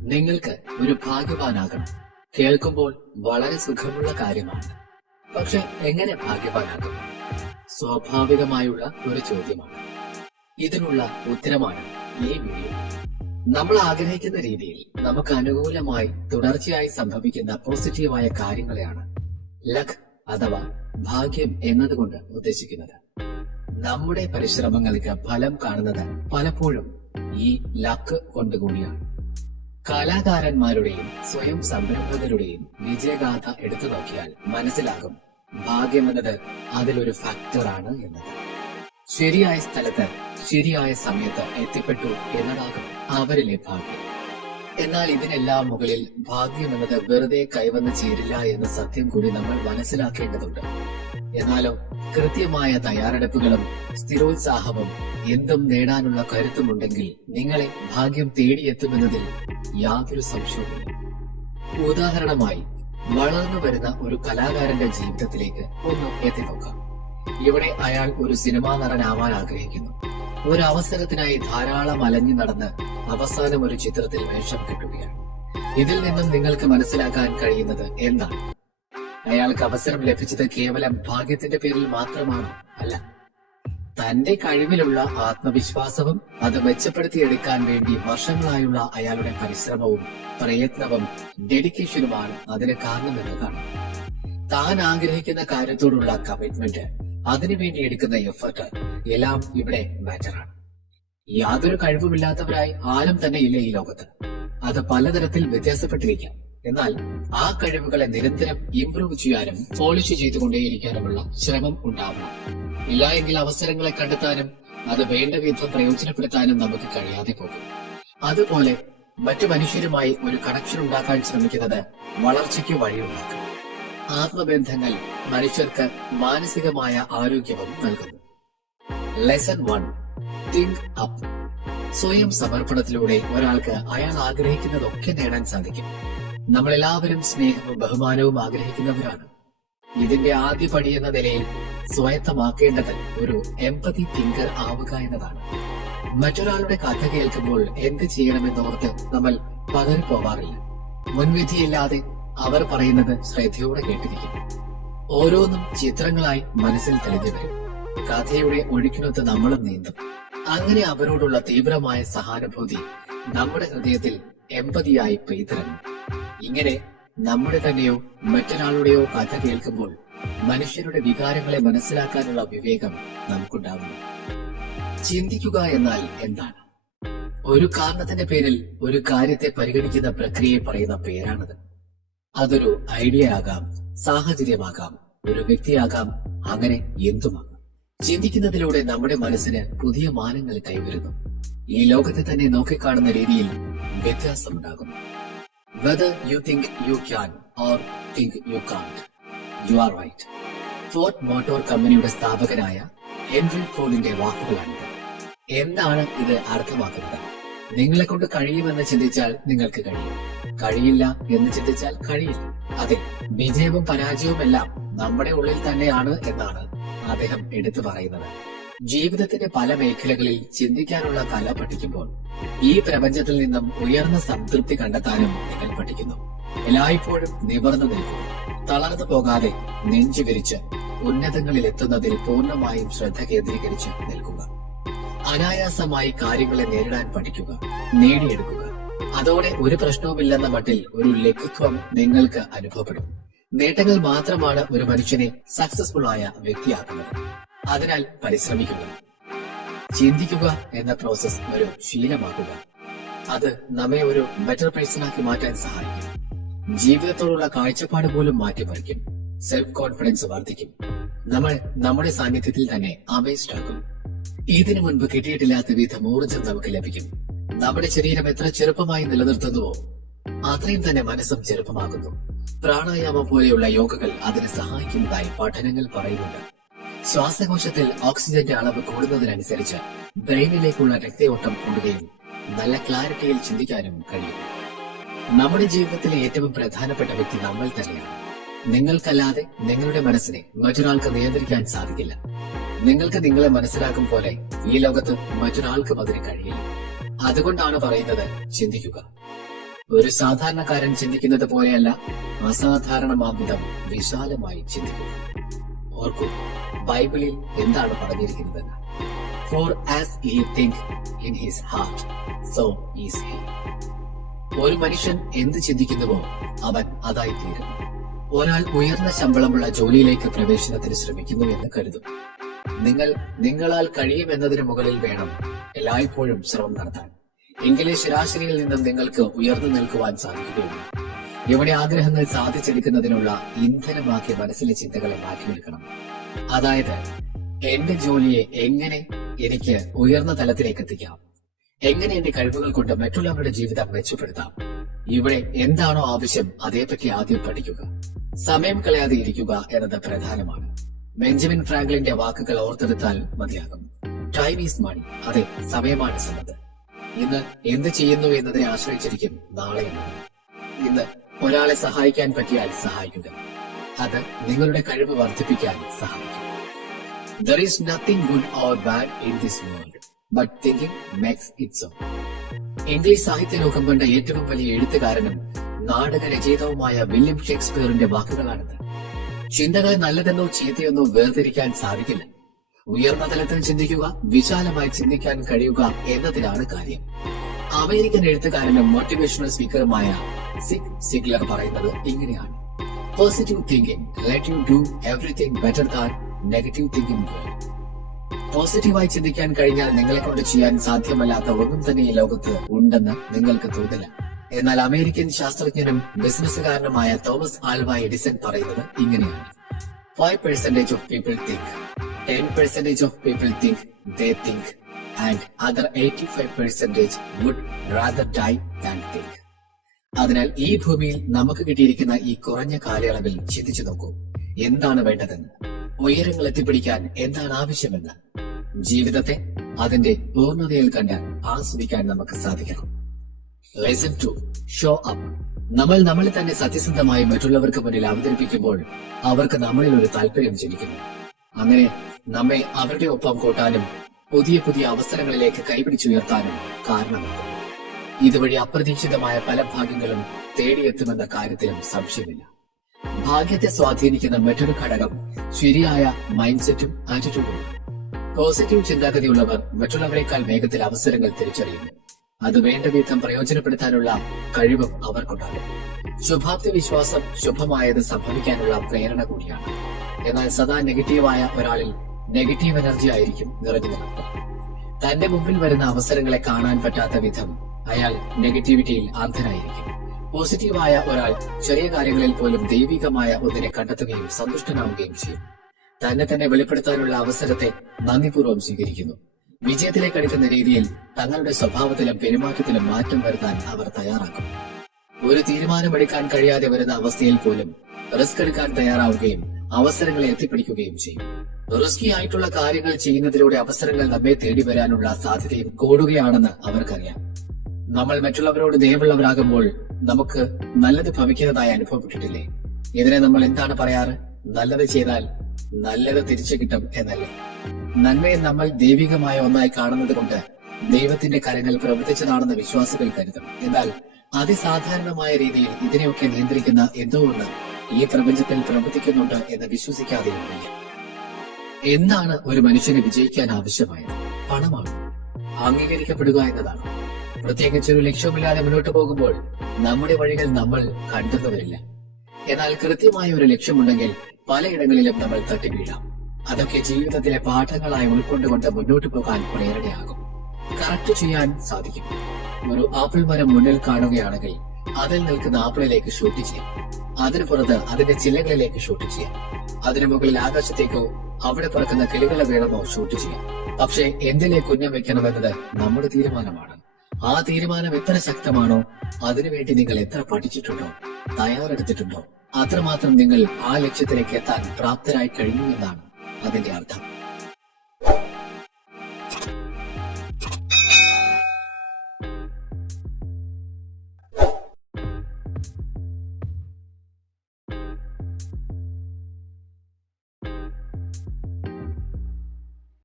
നിങ്ങൾക്ക് ഒരു ഭാഗ്യവാനാകണം. കേൾക്കുമ്പോൾ വളരെ സുഖമുള്ള കാര്യമാണ്. പക്ഷെ എങ്ങനെ ഭാഗ്യവാനാകും? സ്വാഭാവികമായുള്ള ഒരു ചോദ്യമാണ്. ഇതിനുള്ള ഉത്തരമാണ് ഈ വീഡിയോ. നമ്മൾ ആഗ്രഹിക്കുന്ന രീതിയിൽ നമുക്ക് അനുകൂലമായി തുടർച്ചയായി സംഭവിക്കുന്ന പോസിറ്റീവായ കാര്യങ്ങളെയാണ് ലക്ക് അഥവാ ഭാഗ്യം എന്നതുകൊണ്ട് ഉദ്ദേശിക്കുന്നത്. നമ്മുടെ പരിശ്രമങ്ങൾക്ക് ഫലം കാണുന്നത് പലപ്പോഴും ഈ ലക്ക് കൊണ്ടുകൂടിയാണ്. കലാകാരന്മാരുടെയും സ്വയം സംരംഭകരുടെയും വിജയഗാഥ എടുത്തു നോക്കിയാൽ മനസ്സിലാകും ഭാഗ്യമെന്നത് അതിലൊരു ഫാക്ടറാണ് എന്നത്. ശരിയായ സ്ഥലത്ത് ശരിയായ സമയത്ത് എത്തിപ്പെട്ടു എന്നതാകും അവരിലെ ഭാഗ്യം. എന്നാൽ ഇതിനെല്ലാം മുകളിൽ ഭാഗ്യമെന്നത് വെറുതെ കൈവന്ന് ചേരില്ല എന്ന സത്യം കൂടി നമ്മൾ മനസ്സിലാക്കേണ്ടതുണ്ട്. എന്നാലോ കൃത്യമായ തയ്യാറെടുപ്പുകളും സ്ഥിരോത്സാഹവും എന്തും നേടാനുള്ള കരുത്തുമുണ്ടെങ്കിൽ നിങ്ങളെ ഭാഗ്യം തേടിയെത്തുമെന്നതിൽ യാതൊരു സംശയവുമില്ല. ഉദാഹരണമായി വളർന്നു വരുന്ന ഒരു കലാകാരന്റെ ജീവിതത്തിലേക്ക് ഒന്ന് എത്തി നോക്കാം. ഇവിടെ അയാൾ ഒരു സിനിമാ നടനാവാൻ ആഗ്രഹിക്കുന്നു. ഒരു അവസരത്തിനായി ധാരാളം അലഞ്ഞു നടന്ന് അവസാനം ഒരു ചിത്രത്തിൽ വേഷം കെട്ടുകയാണ്. ഇതിൽ നിന്നും നിങ്ങൾക്ക് മനസ്സിലാക്കാൻ കഴിയുന്നത് എന്താണ്? അയാൾക്ക് അവസരം ലഭിച്ചത് കേവലം ഭാഗ്യത്തിന്റെ പേരിൽ മാത്രമാണോ? അല്ല. തന്റെ കഴിവിലുള്ള ആത്മവിശ്വാസവും അത് മെച്ചപ്പെടുത്തിയെടുക്കാൻ വേണ്ടി വർഷങ്ങളായുള്ള അയാളുടെ പരിശ്രമവും പ്രയത്നവും ഡെഡിക്കേഷനുമാണ് അതിന് കാരണമെന്ന് കാണാം. താൻ ആഗ്രഹിക്കുന്ന കാര്യത്തോടുള്ള കമ്മിറ്റ്മെന്റ്, അതിനുവേണ്ടി എടുക്കുന്ന എഫർട്ട് എല്ലാം ഇവിടെ മാറ്ററാണ്. യാതൊരു കഴിവുമില്ലാത്തവരായി ആരും തന്നെ ഇല്ല ഈ ലോകത്ത്. അത് പലതരത്തിൽ വ്യത്യാസപ്പെട്ടിരിക്കാം. എന്നാൽ ആ കഴിവുകളെ നിരന്തരം ഇംപ്രൂവ് ചെയ്യാനും പോളിഷ് ചെയ്തുകൊണ്ടേയിരിക്കാനുമുള്ള ശ്രമം ഉണ്ടാവണം. ഇല്ല എങ്കിൽ അവസരങ്ങളെ കണ്ടെത്താനും അത് വേണ്ട വിധം പ്രയോജനപ്പെടുത്താനും നമുക്ക് കഴിയാതെ പോകും. അതുപോലെ മറ്റു മനുഷ്യരുമായി ഒരു കണക്ഷൻ ഉണ്ടാക്കാൻ ശ്രമിക്കുന്നത് വളർച്ചയ്ക്ക് വഴിയുണ്ടാക്കും. ആത്മബന്ധങ്ങൾ മനുഷ്യർക്ക് മാനസികമായ ആരോഗ്യവും നൽകുന്നു. Lesson 1: think up. സ്വയം സമർപ്പണത്തിലൂടെ ഒരാൾക്ക് അയാൾ ആഗ്രഹിക്കുന്നതൊക്കെ നേടാൻ സാധിക്കും. നമ്മളെല്ലാവരും സ്നേഹവും ബഹുമാനവും ആഗ്രഹിക്കുന്നവരാണ്. ഇതിന്റെ ആദ്യ പടി എന്ന നിലയിൽ സ്വായത്തമാക്കേണ്ടത് ഒരു എംപതി തിങ്കർ ആവുക എന്നതാണ്. മറ്റൊരാളുടെ കഥ കേൾക്കുമ്പോൾ എന്ത് ചെയ്യണമെന്നോർത്ത് നമ്മൾ പതറിപ്പോവാറില്ല. മുൻവിധിയില്ലാതെ അവർ പറയുന്നത് ശ്രദ്ധയോടെ കേട്ടിരിക്കും. ഓരോന്നും ചിത്രങ്ങളായി മനസ്സിൽ തെളിഞ്ഞു വരും. കഥയുടെ ഒഴുക്കിനൊത്ത് നമ്മളും നീന്തും. അങ്ങനെ അവരോടുള്ള തീവ്രമായ സഹാനുഭൂതി നമ്മുടെ ഹൃദയത്തിൽ എംപതിയായി പെയ്തിറങ്ങും. ഇങ്ങനെ നമ്മുടെ തന്നെയോ മറ്റൊരാളുടെയോ കഥ കേൾക്കുമ്പോൾ മനുഷ്യരുടെ വികാരങ്ങളെ മനസ്സിലാക്കാനുള്ള വിവേകം നമുക്കുണ്ടാകുന്നു. ചിന്തിക്കുക എന്നാൽ എന്താണ്? ഒരു കാരണത്തിന്റെ പേരിൽ ഒരു കാര്യത്തെ പരിഗണിക്കുന്ന പ്രക്രിയയെ പറയുന്ന പേരാണത്. അതൊരു ഐഡിയ ആകാം, സാഹചര്യമാകാം, ഒരു വ്യക്തിയാകാം, അങ്ങനെ എന്തുമാകാം. ചിന്തിക്കുന്നതിലൂടെ നമ്മുടെ മനസ്സിന് പുതിയ മാനങ്ങൾ കൈവരുന്നു. ഈ ലോകത്തെ തന്നെ നോക്കിക്കാണുന്ന രീതിയിൽ വ്യത്യാസമുണ്ടാകുന്നു. Whether you think you can or think you can't, you are right. Ford motor കമ്പനിയുടെ സ്ഥാപകനായ ഹെൻറി ഫോർഡിന്റെ വാക്കുകളാണിത്. എന്താണ് ഇത് അർത്ഥമാക്കുന്നത്? നിങ്ങളെ കൊണ്ട് കഴിയുമെന്ന് ചിന്തിച്ചാൽ നിങ്ങൾക്ക് കഴിയും, കഴിയില്ല എന്ന് ചിന്തിച്ചാൽ കഴിയില്ല. അതെ, വിജയവും പരാജയവും എല്ലാം നമ്മുടെ ഉള്ളിൽ തന്നെയാണ് എന്നാണ് അദ്ദേഹം എടുത്തു പറയുന്നത്. ജീവിതത്തിന്റെ പല മേഖലകളിൽ ചിന്തിക്കാനുള്ള കല പഠിക്കുമ്പോൾ ഈ പ്രപഞ്ചത്തിൽ നിന്നും ഉയർന്ന സംതൃപ്തി കണ്ടെത്താനും നിങ്ങൾ പഠിക്കുന്നു. എല്ലായ്പ്പോഴും നിവർന്നു നിൽക്കുക, തളർന്നു പോകാതെ നെഞ്ചു വിരിച്ച് ഉന്നതങ്ങളിൽ എത്തുന്നതിൽ പൂർണ്ണമായും ശ്രദ്ധ കേന്ദ്രീകരിച്ച് നിൽക്കുക. അനായാസമായി കാര്യങ്ങളെ നേരിടാൻ പഠിക്കുക, നേടിയെടുക്കുക. അതോടെ ഒരു പ്രശ്നവുമില്ലെന്ന മട്ടിൽ ഒരു ലഘുത്വം നിങ്ങൾക്ക് അനുഭവപ്പെടും. നേട്ടങ്ങൾ മാത്രമാണ് ഒരു മനുഷ്യനെ സക്സസ്ഫുൾ ആയ വ്യക്തിയാക്കുന്നത്. അതിനാൽ പരിശ്രമിക്കുക. ചിന്തിക്കുക എന്ന പ്രോസസ് ഒരു ശീലമാക്കുക. അത് നമ്മെ ഒരു ബെറ്റർ പേഴ്സണാക്കി മാറ്റാൻ സഹായിക്കും. ജീവിതത്തോടുള്ള കാഴ്ചപ്പാട് പോലും മാറ്റിമറിക്കും. സെൽഫ് കോൺഫിഡൻസ് വർദ്ധിക്കും. നമ്മൾ നമ്മുടെ സാന്നിധ്യത്തിൽ തന്നെ അമേസ്ഡ് ആകും. ഇതിനു മുൻപ് കിട്ടിയിട്ടില്ലാത്ത വിധം ഊർജം നമുക്ക് ലഭിക്കും. നമ്മുടെ ശരീരം എത്ര ചെറുപ്പമായി നിലനിർത്തുന്നുവോ അത്രയും തന്നെ മനസ്സും ചെറുപ്പമാകുന്നു. പ്രാണായാമം പോലെയുള്ള യോഗകൾ അതിന് സഹായിക്കുന്നതായി പഠനങ്ങൾ പറയുന്നുണ്ട്. ശ്വാസകോശത്തിൽ ഓക്സിജന്റെ അളവ് കൂടുന്നതിനനുസരിച്ച് ബ്രെയിനിലേക്കുള്ള രക്തയോട്ടം കൂടുകയും നല്ല ക്ലാരിറ്റിയിൽ ചിന്തിക്കാനും കഴിയും. നമ്മുടെ ജീവിതത്തിലെ ഏറ്റവും പ്രധാനപ്പെട്ട വ്യക്തി നമ്മൾ തന്നെയാണ്. നിങ്ങൾക്കല്ലാതെ നിങ്ങളുടെ മനസ്സിനെ മറ്റൊരാൾക്ക് നിയന്ത്രിക്കാൻ സാധിക്കില്ല. നിങ്ങൾക്ക് നിങ്ങളെ മനസ്സിലാക്കും പോലെ ഈ ലോകത്ത് മറ്റൊരാൾക്കും അതിന് കഴിയില്ല. അതുകൊണ്ടാണ് പറയുന്നത് ചിന്തിക്കുക. ഒരു സാധാരണക്കാരൻ ചിന്തിക്കുന്നത് പോലെയല്ല, അസാധാരണമാംവിധം വിശാലമായി ചിന്തിക്കുക. ഓർക്കൂ, ബൈബിളിൽ എന്താണ് പറഞ്ഞിരിക്കുന്നതെന്ന്? For as he think in his heart, so is he. ഒരു മനുഷ്യൻ എന്ത് ചിന്തിക്കുന്നുവോ അവൻ അതായി തീരുന്നു. ഒരാൾ ഉയർന്ന ശമ്പളമുള്ള ജോലിയിലേക്ക് പ്രവേശനത്തിന് ശ്രമിക്കുന്നു എന്ന് കരുതും. നിങ്ങളാൽ കഴിയുമെന്നതിന് മുകളിൽ വേണം എല്ലായ്പ്പോഴും ശ്രമം നടത്താൻ. എങ്കിലേ ശരാശരിയിൽ നിന്നും നിങ്ങൾക്ക് ഉയർന്നു നിൽക്കുവാൻ സാധിക്കുകയുള്ളൂ. ഇവിടെ ആഗ്രഹങ്ങൾ സാധിച്ചെടുക്കുന്നതിനുള്ള ഇന്ധനമാക്കി മനസ്സിലെ ചിന്തകളെ മാറ്റിയെടുക്കണം. അതായത്, എന്റെ ജോലിയെ എങ്ങനെ എനിക്ക് ഉയർന്ന തലത്തിലേക്ക് എത്തിക്കാം, എങ്ങനെ എന്റെ കഴിവുകൾ കൊണ്ട് മറ്റുള്ളവരുടെ ജീവിതം മെച്ചപ്പെടുത്താം, ഇവിടെ എന്താണോ ആവശ്യം അതേപറ്റി ആദ്യം പഠിക്കുക. സമയം കളയാതെ ഇരിക്കുക എന്നത് പ്രധാനമാണ്. ബെഞ്ചമിൻ ഫ്രാങ്ക്ലിന്റെ വാക്കുകൾ ഓർത്തെടുത്താൽ മതിയാകും. Time is money. അതെ, സമയമാണ് സമ്പത്ത്. ഇന്ന് എന്ത് ചെയ്യുന്നു എന്നതിനെ ആശ്രയിച്ചിരിക്കും നാളെ എന്നത്. ഇന്ന് ഒരാളെ സഹായിക്കാൻ പറ്റിയാൽ സഹായിക്കുക. അത് നിങ്ങളുടെ കഴിവ് വർദ്ധിപ്പിക്കാൻ സഹായിക്കും. There is nothing good or bad in this world, but thinking makes it so. English സാഹിത്യ ലോകം കണ്ട ഏറ്റവും വലിയ എഴുത്തുകാരനും നാടക രചയിതാവുമായ വില്യം ഷേക്സ്പിയറിന്റെ വാക്കുകളാണിത്. ചിന്തകളെ നല്ലതെന്നോ ചീത്തയെന്നോ വേർതിരിക്കാൻ സാധിക്കില്ല. ഉയർന്ന തലത്തിൽ ചിന്തിക്കുക, വിശാലമായി ചിന്തിക്കാൻ കഴിയുക എന്നതിലാണ് കാര്യം. അമേരിക്കൻ എഴുത്തുകാരനും മോട്ടിവേഷണൽ സ്പീക്കറുമായ സിഗ് സിഗ്ലർ പറയുന്നത് ഇങ്ങനെയാണ്: positive thinking let you do everything better than negative thinking will. പോസിറ്റീവായി ചിന്തിക്കാൻ കഴിഞ്ഞാൽ നിങ്ങളെ കൊണ്ട് ചെയ്യാൻ സാധ്യമല്ലാത്ത ഒന്നും തന്നെ ഈ ലോകത്ത് ഉണ്ടെന്ന് നിങ്ങൾക്ക് തോന്നില്ല. എന്നാൽ അമേരിക്കൻ ശാസ്ത്രജ്ഞനും ബിസിനസ്സുകാരനുമായ തോമസ് ആൽവ എഡിസൺ പറയുന്നത് ഇങ്ങനെയാണ്: 5% of people think, 10% of people think they think, and other 85% would rather die than think. അതിനാൽ ഈ ഭൂമിയിൽ നമുക്ക് കിട്ടിയിരിക്കുന്ന ഈ കുറഞ്ഞ കാലയളവിൽ ചിന്തിച്ചു നോക്കൂ, എന്താണ് വേണ്ടതെന്ന്, ഉയരങ്ങൾ എത്തിപ്പിടിക്കാൻ എന്താണ് ആവശ്യമെന്ന്. ജീവിതത്തെ അതിന്റെ പൂർണ്ണതയിൽ കണ്ട് ആസ്വദിക്കാൻ നമുക്ക് സാധിക്കണം. Lesson 2, show up. നമ്മൾ നമ്മളെ തന്നെ സത്യസന്ധമായി മറ്റുള്ളവർക്ക് മുന്നിൽ അവതരിപ്പിക്കുമ്പോൾ അവർക്ക് നമ്മളിൽ ഒരു താല്പര്യം ജനിക്കുന്നു. അങ്ങനെ നമ്മെ അവരുടെ ഒപ്പം കൂട്ടാനും പുതിയ പുതിയ അവസരങ്ങളിലേക്ക് കൈപിടിച്ചുയർത്താനും കാരണമാകും. ഇതുവഴി അപ്രതീക്ഷിതമായ പല ഭാഗ്യങ്ങളും തേടിയെത്തുമെന്ന കാര്യത്തിലും സംശയമില്ല. ഭാഗ്യത്തെ സ്വാധീനിക്കുന്ന മറ്റൊരു ഘടകം ശരിയായ മൈൻഡ് സെറ്റും ആറ്റിറ്റ്യൂഡും. പോസിറ്റീവ് ചിന്താഗതിയുള്ളവർ മറ്റുള്ളവരെക്കാൾ വേഗത്തിൽ അവസരങ്ങൾ തിരിച്ചറിയുന്നു. അത് വേണ്ട വിധം പ്രയോജനപ്പെടുത്താനുള്ള കഴിവും അവർക്കുണ്ടാകും. ശുഭാപ്തി വിശ്വാസം ശുഭമായത് സംഭവിക്കാനുള്ള പ്രേരണ കൂടിയാണ്. എന്നാൽ സദാ നെഗറ്റീവായ ഒരാളിൽ നെഗറ്റീവ് എനർജി ആയിരിക്കും നിറഞ്ഞു നിൽക്കുക. തന്റെ മുമ്പിൽ വരുന്ന അവസരങ്ങളെ കാണാൻ പറ്റാത്ത വിധം അയാൾ നെഗറ്റിവിറ്റിയിൽ അന്ധനായിരിക്കും. പോസിറ്റീവായ ഒരാൾ ചെറിയ കാര്യങ്ങളിൽ പോലും ദൈവികമായ ഒന്നിനെ കണ്ടെത്തുകയും സന്തുഷ്ടനാവുകയും ചെയ്യും. തന്നെ വെളിപ്പെടുത്താനുള്ള അവസരത്തെ നന്ദിപൂർവ്വം സ്വീകരിക്കുന്നു. വിജയത്തിലേക്ക് അടുക്കുന്ന രീതിയിൽ തങ്ങളുടെ സ്വഭാവത്തിലും പെരുമാറ്റത്തിലും മാറ്റം വരുത്താൻ അവർ തയ്യാറാക്കും. ഒരു തീരുമാനമെടുക്കാൻ കഴിയാതെ വരുന്ന അവസ്ഥയിൽ പോലും റിസ്ക് എടുക്കാൻ തയ്യാറാവുകയും അവസരങ്ങളെ എത്തിപ്പിടിക്കുകയും ചെയ്യും. റിസ്കി ആയിട്ടുള്ള കാര്യങ്ങൾ ചെയ്യുന്നതിലൂടെ അവസരങ്ങൾ നമ്മെ തേടി വരാനുള്ള സാധ്യതയും കൂടുകയാണെന്ന് അവർക്കറിയാം. നമ്മൾ മറ്റുള്ളവരോട് ദയവുള്ളവരാകുമ്പോൾ നമുക്ക് നല്ലത് ഭവിക്കുന്നതായി അനുഭവപ്പെട്ടിട്ടില്ലേ? ഇതിനെ നമ്മൾ എന്താണ് പറയാറ്? നല്ലത് ചെയ്താൽ നല്ലത് തിരിച്ചു കിട്ടും എന്നല്ലേ? നന്മയെ നമ്മൾ ദൈവികമായ ഒന്നായി കാണുന്നത് കൊണ്ട് ദൈവത്തിന്റെ കരങ്ങൾ പ്രവർത്തിച്ചതാണെന്ന് വിശ്വാസികൾ കരുതും. എന്നാൽ അതിസാധാരണമായ രീതിയിൽ ഇതിനെയൊക്കെ നിയന്ത്രിക്കുന്ന എന്തോ ഒന്ന് ഈ പ്രപഞ്ചത്തിൽ പ്രവർത്തിക്കുന്നുണ്ട് എന്ന് വിശ്വസിക്കാതെയും വയ്യ. എന്താണ് ഒരു മനുഷ്യന് വിജയിക്കാൻ ആവശ്യമായത്? പണമാണ്. അംഗീകരിക്കപ്പെടുക എന്നതാണ്. പ്രത്യേകിച്ചൊരു ലക്ഷ്യമില്ലാതെ മുന്നോട്ട് പോകുമ്പോൾ നമ്മുടെ വഴികൾ നമ്മൾ കണ്ടെന്നു വരില്ല. എന്നാൽ കൃത്യമായ ഒരു ലക്ഷ്യമുണ്ടെങ്കിൽ പലയിടങ്ങളിലും നമ്മൾ തട്ടി വീഴാം. അതൊക്കെ ജീവിതത്തിലെ പാഠങ്ങളായി ഉൾക്കൊണ്ടുകൊണ്ട് മുന്നോട്ട് പോകാൻ പ്രേരണയാകും. കറക്റ്റ് ചെയ്യാൻ സാധിക്കും. ഒരു ആപ്പിൾ മരം മുന്നിൽ കാണുകയാണെങ്കിൽ അതിൽ നിൽക്കുന്ന ആപ്പിളിലേക്ക് ഷൂട്ട് ചെയ്യാം. അതിന് പുറത്ത് അതിന്റെ ചില്ലകളിലേക്ക് ഷൂട്ട് ചെയ്യാം. അതിനു മുകളിൽ ആകാശത്തേക്കോ അവിടെ പറക്കുന്ന കിളികളെ വേണമോ ഷൂട്ട് ചെയ്യാം. പക്ഷെ എന്തിലേക്ക് ഉന്നം വെക്കണമെന്നത് നമ്മുടെ തീരുമാനമാണ്. ആ തീരുമാനം എത്ര ശക്തമാണോ അതിനുവേണ്ടി നിങ്ങൾ എത്ര പഠിച്ചിട്ടുണ്ടോ, തയ്യാറെടുത്തിട്ടുണ്ടോ, അത്രമാത്രം നിങ്ങൾ ആ ലക്ഷ്യത്തിലേക്ക് എത്താൻ പ്രാപ്തരായി കഴിഞ്ഞു എന്നാണ് അതിന്റെ അർത്ഥം.